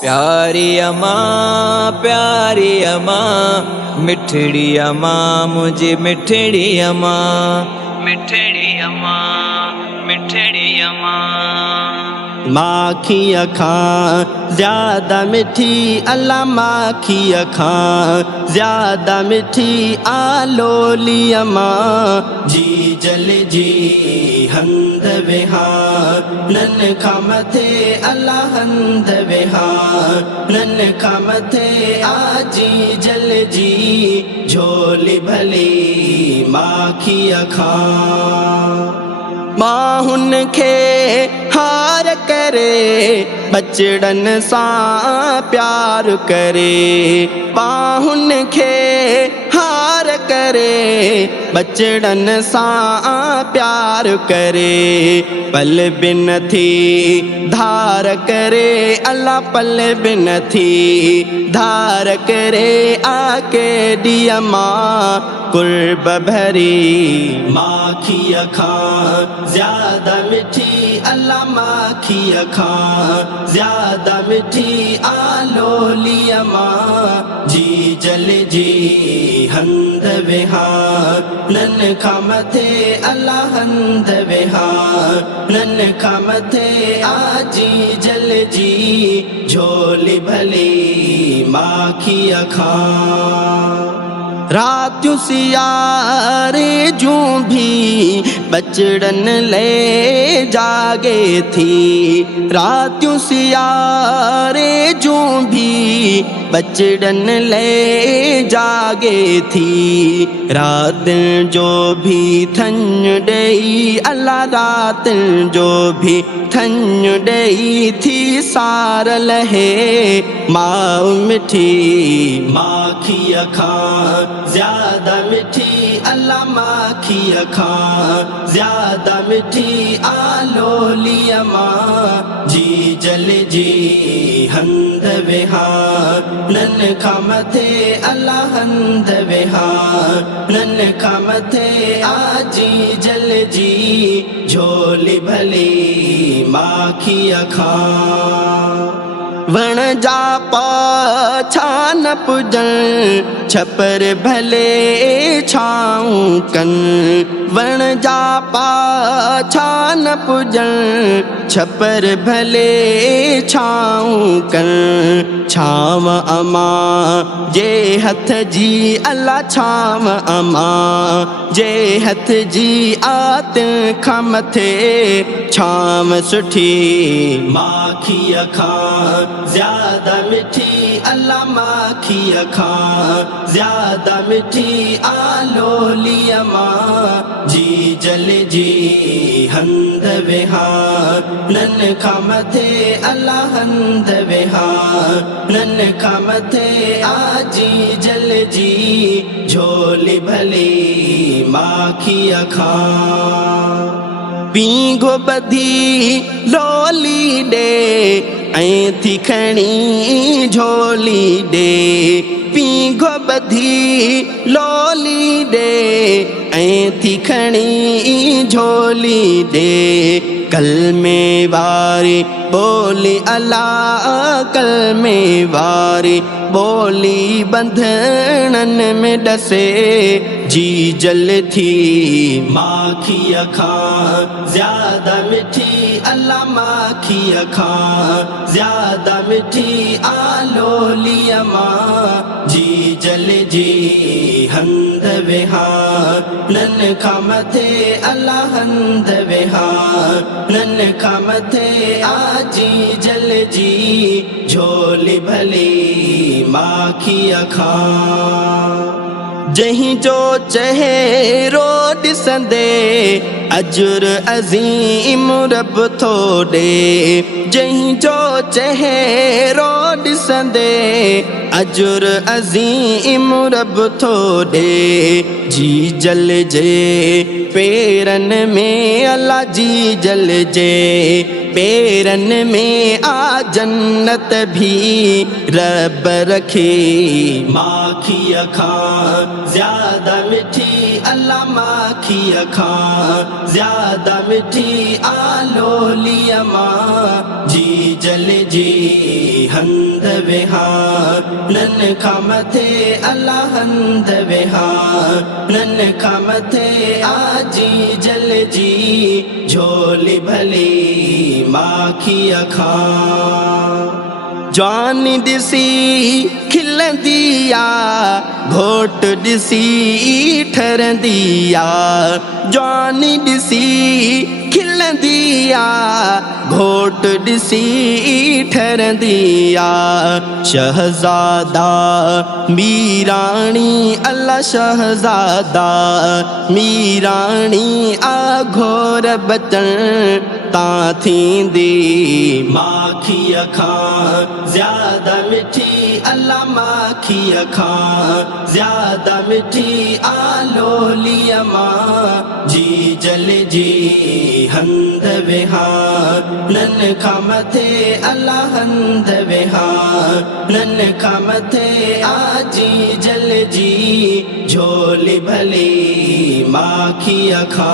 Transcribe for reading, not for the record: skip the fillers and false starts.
प्यारी अम्मा मिठड़ी अम्मा मुझे मिठड़ी अम्मा माखी अखां ज़्यादा मिठी अल्लाह माखी अखां ज़्यादा मिठी आलोली अम्मा जी जल जी हंद वेहा नन खमथे अल्लाह हंद वेहा नन खमथे आजी जल जी झोली भली माखी अखां मां हुन खे हार करे बचड़न सां प्यार करे मां हुन खे हार करे बचड़न सां प्यार करे पल बिन थी धार करे अल्लाह पल बिन थी धार करे आके दिया मां कुर्ब भरी माखी अखां ज़्यादा मिठी अल्लाह माखी अखां ज़्यादा मिठी आलोली अम्मा जी जल जी हंद वेहा नन खमथे अल्लाह हंद वेहा नन खमथे आजी जल जी झोली भली माखी अखां रात्यूं सियारे जूं भी बचड़न ले जागे थी रात्यूं सियारे जूं भी बचड़न ले जागे थी रात जो भी थन डई अल्लाह रात जो भी थन डई थी सार लहे माँ मिठी माखी अखां ज़्यादा मिठी अल्लाह माखी अखां ज़्यादा मिठी आलोली अम्मा जी जल जी हंद वेहा नन खमथे अल्लाह हंद वेहा नन खमथे आजी जल जी झोली भली माखी अखां वण जा पाछान पुजन छपर भले छाऊं कन वण जा पाछान पुजन छपर भले छाऊं कन छाव अम्मा जे हथ जी अल्लाह छाव अम्मा जे हथ जी आत खमथे छाव सुठी माखी अखां ज़्यादा मिठी अल्लाह माखी अखां ज़्यादा मिठी आलोली अम्मा जी जल जी हंद वेहा नन खमथे अल्लाह हंद वेहा नन खमथे आजी जल जी झोली भली माखी अखां पींघो बधी लोली डे ऐं थी खणी झोली डे पींघो बधी लोली डे ऐं थी खणी झोली डे कल में वारी बोली अल्लाह कल में वारी बोली बंधनन में डसे जी जल थी माखी अखां ज़्यादा मिठी अल्लाह माखी अखां ज़्यादा मिठी आलोली अम्मा जी जल जी हंद वेहा नन खमथे अल्लाह हंद वेहा नन खमथे आजी जल जी झोली भली माखी अखां जहीं जो चेहरो ॾिसंदे अजुर अज़ीम रब थो ॾे जहीं जो चेहरो ॾिसंदे अजुर अज़ीम रब थो ॾे जी जल जे पेरन में अल्लाह जी जल जे पेरन में आ जन्नत भी रब रखे माखी अखां ज़्यादा मिठी अल्लाह माखी अखां ज़्यादा मिठी आलोली अम्मा जी जल जी हंद विहा नन खमथे अल्लाह हंद विहा नन खमथे आजी जल जी झोली भली माखी अखा जानी दिसी खिलंदिया घोट दिसी ठरंदिया जानी दिसी खिलंदिया घोट दिसी ठरंदिया शहजादा मीराणी अल्लाह शहजादा मीराणी आघोर बचन ता थींदी माखी अखा ज्यादा मिठी अल्लाह माखी अखा ज्यादा मिठी आलोली मां जी जल जी हंद विहा नन खमथे अल्लाह हंद विहा नन खमथे आजी जल जी झोली भली माखी अखा